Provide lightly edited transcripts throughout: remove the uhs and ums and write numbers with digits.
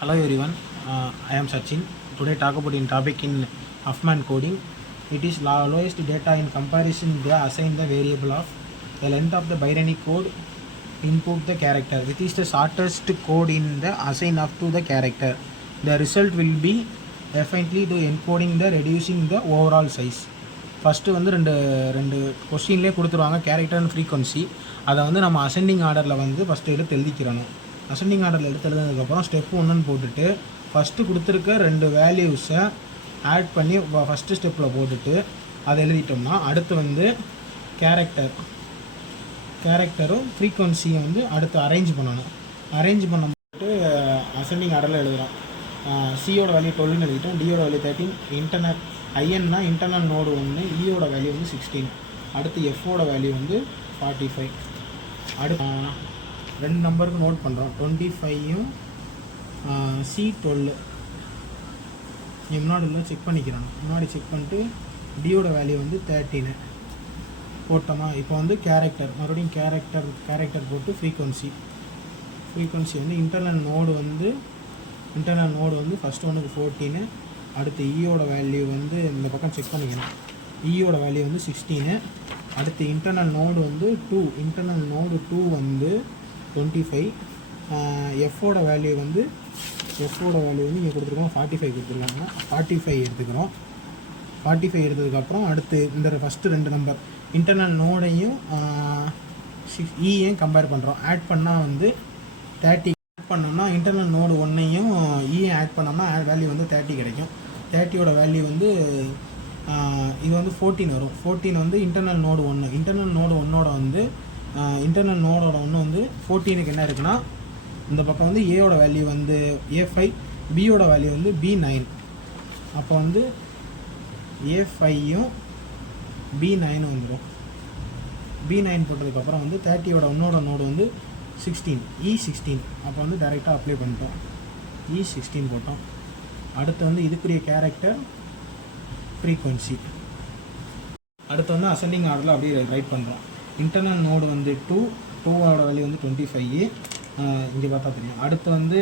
Hello everyone, I am Sachin. Today talk about in topic in Huffman coding. It is lowest data in comparison they assign the variable of the length of the binary code input the character, which is the shortest code in the assign up to the character. The result will be definitely to encoding the reducing the overall size. First வந்து ரெண்டு கொஸ்டின்லேயே கொடுத்துருவாங்க character and frequency. அதை வந்து நம்ம ascending ஆர்டரில் வந்து first எடுத்து எழுதிக்கிறணும். Ascending ஆர்டரில் எடுத்து எழுதுனதுக்கப்புறம் ஸ்டெப் 1ன்னு போட்டுட்டு ஃபஸ்ட்டு கொடுத்துருக்க 2 வேல்யூஸை ஆட் பண்ணி ஃபஸ்ட்டு ஸ்டெப்பில் போட்டுட்டு அதை எழுதிட்டோம்னா அடுத்து வந்து கேரக்டரும் ஃப்ரீக்வன்சியை வந்து அடுத்து அரேஞ்ச் பண்ணணும். அரேஞ்ச் பண்ண போட்டு அசெண்டிங் ஆர்டரில் எழுதுகிறோம். சியோட வேல்யூ 12ன்னு எழுதிட்டோம், டியோட வேல்யூ 13, இன்டர்னல் ஐஎன்னா இன்டர்னல் நோடு 1, ஈயோட வேல்யூ வந்து 16, அடுத்து எஃபோட வேல்யூ வந்து 45. அடுத்து 2 நம்பருக்கு நோட் பண்ணுறோம், 25யும் C12. முன்னாடி செக் பண்ணிக்கிறோம். முன்னாடி செக் பண்ணிட்டு டியோட வேல்யூ வந்து 13 போட்டோமா. இப்போ வந்து மறுபடியும் கேரக்டர் போட்டு ஃப்ரீக்வன்சி வந்து இன்டர்னல் நோடு வந்து ஃபஸ்ட் ஒன்றுக்கு 14, அடுத்து ஈயோட வேல்யூ வந்து இந்த பக்கம் செக் பண்ணிக்கணும், ஈயோட வேல்யூ வந்து 16, அடுத்து இன்டர்னல் நோடு வந்து 2 வந்து 25, எஃபோட வேல்யூ வந்து இங்கே கொடுத்துருக்கோம் 45 கொடுத்துருக்காங்க, 45 எடுத்துக்கிறோம். 45 எடுத்ததுக்கப்புறம் அடுத்து இந்த ஃபஸ்ட்டு 2 நம்பர் இன்டர்னல் நோடையும் ஈயையும் கம்பேர் பண்ணுறோம். ஆட் பண்ணால் வந்து 30 ஆட் பண்ணோம்னா இன்டர்னல் நோடு 1ஐயும் ஈயும் ஆட் பண்ணோம்னா வேல்யூ வந்து 30 கிடைக்கும். 30யோட வேல்யூ வந்து இது வந்து 14 வரும். 14 வந்து இன்டர்னல் நோடு 1. இன்டர்னல் நோடு 1ஓட வந்து 14க்கு என்ன இருக்குன்னா இந்த பக்கம் வந்து ஏயோட வேல்யூ வந்து A5, பியோட வேல்யூ வந்து B9. அப்போ வந்து A5யும் B9 வந்துடும். B9 போட்டதுக்கப்புறம் வந்து 30யோட நோடு வந்து 16, E16. அப்போ வந்து டைரெக்டாக அப்ளை பண்ணிட்டோம், E16 போட்டோம். அடுத்து வந்து இதுக்குரிய கேரக்டர் ஃப்ரீக்வன்சி. அடுத்து வந்து அசெண்டிங் ஆர்டரில் அப்படியே ரைட் பண்ணுறோம். இன்டர்னல் நோடு வந்து 2ஓட வேல்யூ வந்து 25, இங்கே பார்த்தா தெரியும். அடுத்து வந்து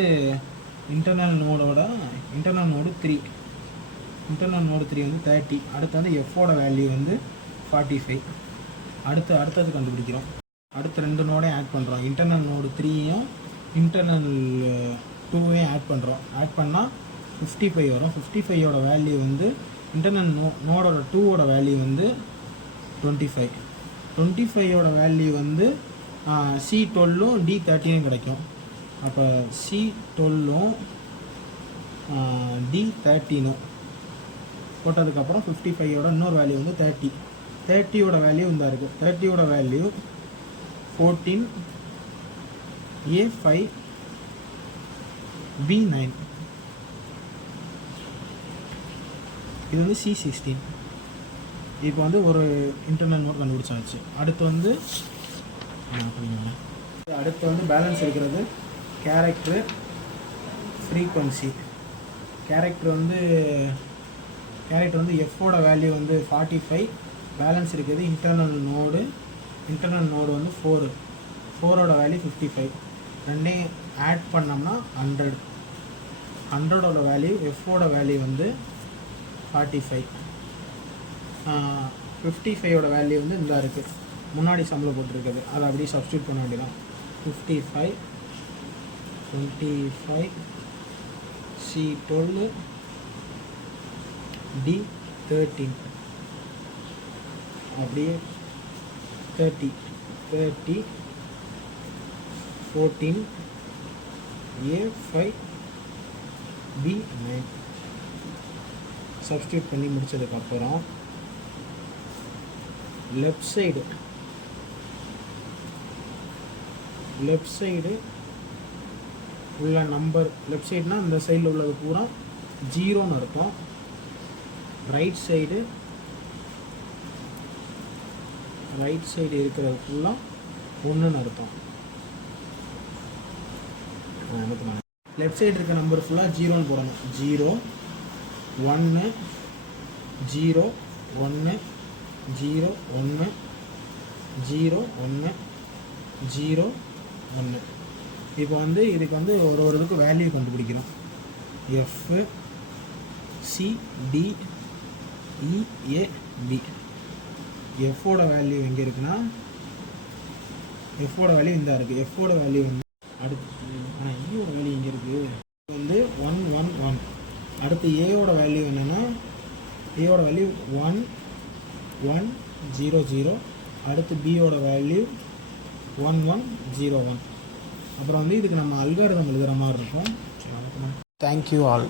இன்டர்னல் நோடு 3 வந்து 30. அடுத்து வந்து எஃபோட வேல்யூ வந்து 45. அடுத்தது கண்டுபிடிக்கிறோம். அடுத்து 2 நோடையும் ஆட் பண்ணுறோம். இன்டர்னல் நோடு 3யும் இன்டர்னல் 2வையும் ஆட் பண்ணுறோம். ஆட் பண்ணால் 55 வரும். 55யோட வேல்யூ வந்து இன்டர்னல் நோடோட 2ஓட வேல்யூ வந்து 25. 25யோட வேல்யூ வந்து C12ம் D13 கிடைக்கும். அப்போ C12ம் D13 போட்டதுக்கப்புறம் 55யோட இன்னொரு வேல்யூ வந்து 30. 30யோட வேல்யூ இந்த இருக்குது. 30யோட வேல்யூ 14, A5, B9. இது வந்து C16. இப்போ வந்து ஒரு இன்டர்னல் நோட் கண்டுபிடிச்சாச்சு. அடுத்து வந்து பேலன்ஸ் இருக்கிறது கேரக்டர் ஃப்ரீக்வன்சி. கேரக்டர் வந்து எஃபோட வேல்யூ வந்து 45, பேலன்ஸ் இருக்குது இன்டர்னல் நோடு வந்து 4ஓட வேல்யூ 55. ரெண்டையும் ஆட் பண்ணோம்னா 100ஓட வேல்யூ, எஃபோட வேல்யூ வந்து 45. 55யோட வேல்யூ வந்து இந்த இருக்குது, முன்னாடி சம்மில் போட்டிருக்குது, அதை அப்படியே சப்ஸ்டியூட் பண்ண வேண்டியதான். 55, 25, C12, D13, அப்படியே 30, 14, A5, B9 சப்ஸ்டியூட் பண்ணி முடிச்சதுக்கப்புறம் லெஃப்ட் சைடு உள்ள நம்பர், லெஃப்ட் சைடுனா இந்த சைடில் உள்ளது பூரா 0ன்னு அர்த்தம். ரைட் சைடு இருக்கிறது ஃபுல்லாக 1ன்னு அர்த்தம். லெஃப்ட் சைடு இருக்க நம்பர் ஃபுல்லாக 0ன்னு போடணும். 0, 1, 0, 1, 0, 1, 0, 1, 0, 1. இப்போ வந்து இதுக்கு வந்து ஒரு இதுக்கு வேல்யூ கண்டுபிடிக்கிறோம். எஃப் சி டி இ ஏ பி. எஃபோட வேல்யூ எங்கே இருக்குன்னா, எஃபோட வேல்யூ இந்த இருக்குது. எஃபோட வேல்யூ வந்து அடுத்து, ஆனால் ஈயோட வேல்யூ இங்கே இருக்குது வந்து 1 1 1. அடுத்து ஏயோட வேல்யூ என்னென்னா, ஏயோட வேல்யூ 1 1 0 0. அடுத்து பியோட வேல்யூ 1 1 0 1. அப்புறம் வந்து இதுக்கு நம்ம அல்காரிதம் எழுதுகிற மாதிரி இருக்கும். Thank you all.